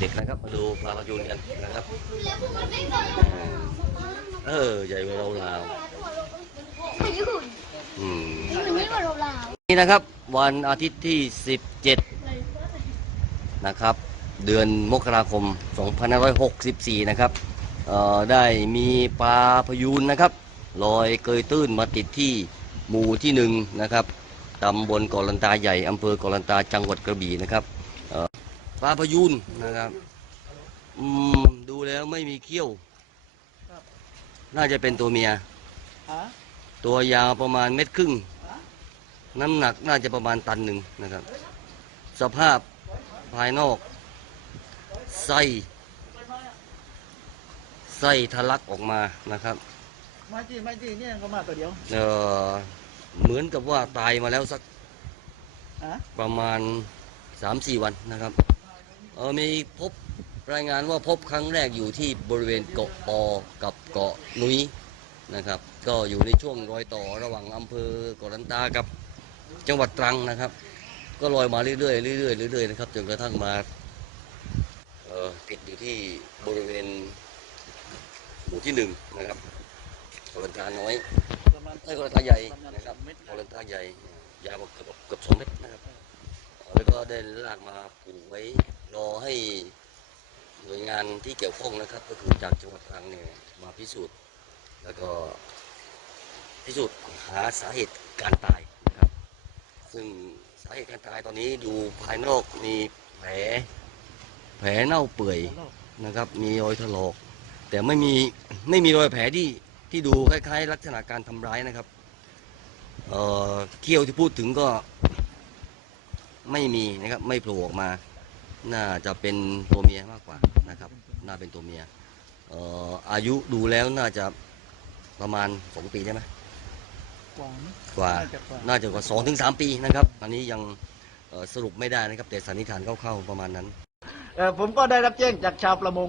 เด็กนะครับ มาดูปลาพยูนกันนะครับ เออ ใหญ่กว่าเราลาวอืมนไม่ว่าเราลาวนี่นะครับ วันอาทิตย์ที่ 17 นะครับ เดือนมกราคม 2564 นะครับออได้มีปลาพยูนนะครับลอยเกยตื้นมาติดที่หมู่ที่หนึ่งนะครับตำบลกาะลันตาใหญ่อำเภอกาะลันตาจังหวัดกระบี่นะครับ ปลาพยูนนะครับอืมดูแล้วไม่มีเขี้ยว น่าจะเป็นตัวเมีย ตัวยาวประมาณเม็ดครึ่ง น้ำหนักน่าจะประมาณตันหนึ่งนะครับ สภาพภายนอก ไส้ ไส้ทะลักออกมานะครับไม่จีไม่จีเนี่ยก็มาตัวเดียว เอ่อเหมือนกับว่าตายมาแล้วสักฮะประมาณ3-4วันนะครับเออ มีพบรายงานว่าพบครั้งแรกอยู่ที่บริเวณเกาะปอกับเกาะนุ้ยนะครับ ก็อยู่ในช่วงรอยต่อระหว่างอำเภอเกาะลันตากับจังหวัดตรังนะครับ ก็ลอยมาเรื่อยๆเรื่อยๆเรื่อยๆนะครับจนกระทั่งมาเอ่อติดอยู่ที่บริเวณหมู่ที่หนึ่งนะครับเกาะลันตาน้อยไอ้เกาะลันตาใหญ่นะครับเมตรเกาะลันตาใหญ่ยาวเกือบเกือบสองเมตรนะครับแล้วก็ได้ลากมาผูกไว้ รอให้หน่วยงานที่เกี่ยวข้องนะครับ ก็คือจากจังหวัดตรังเนี่ยมาพิสูจน์ แล้วก็พิสูจน์หาสาเหตุการตายนะครับ ซึ่งสาเหตุการตายตอนนี้ดูภายนอกมีแผลแผลเน่าเปื่อยนะครับ มีรอยถลอก แต่ไม่มีไม่มีรอยแผลที่ที่ดูคล้ายๆ ลักษณะการทำร้ายนะครับเอ่อเขี้ยวที่พูดถึงก็ไม่มีนะครับ ไม่โผล่ออกมา น่าจะเป็นตัวเมียมากกว่านะครับ น่าเป็นตัวเมียเอ่ออายุดูแล้วน่าจะประมาณสองปีได้ไหมกวางกว่าน่าจะกว่า น่าจะกว่าสองถึงสามปีนะครับ อันนี้ยังเอ่อสรุปไม่ได้นะครับ แต่สันนิษฐานคร่าวๆประมาณนั้นเออผมก็ได้รับแจ้งจากชาวประมง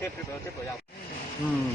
อ่าอืม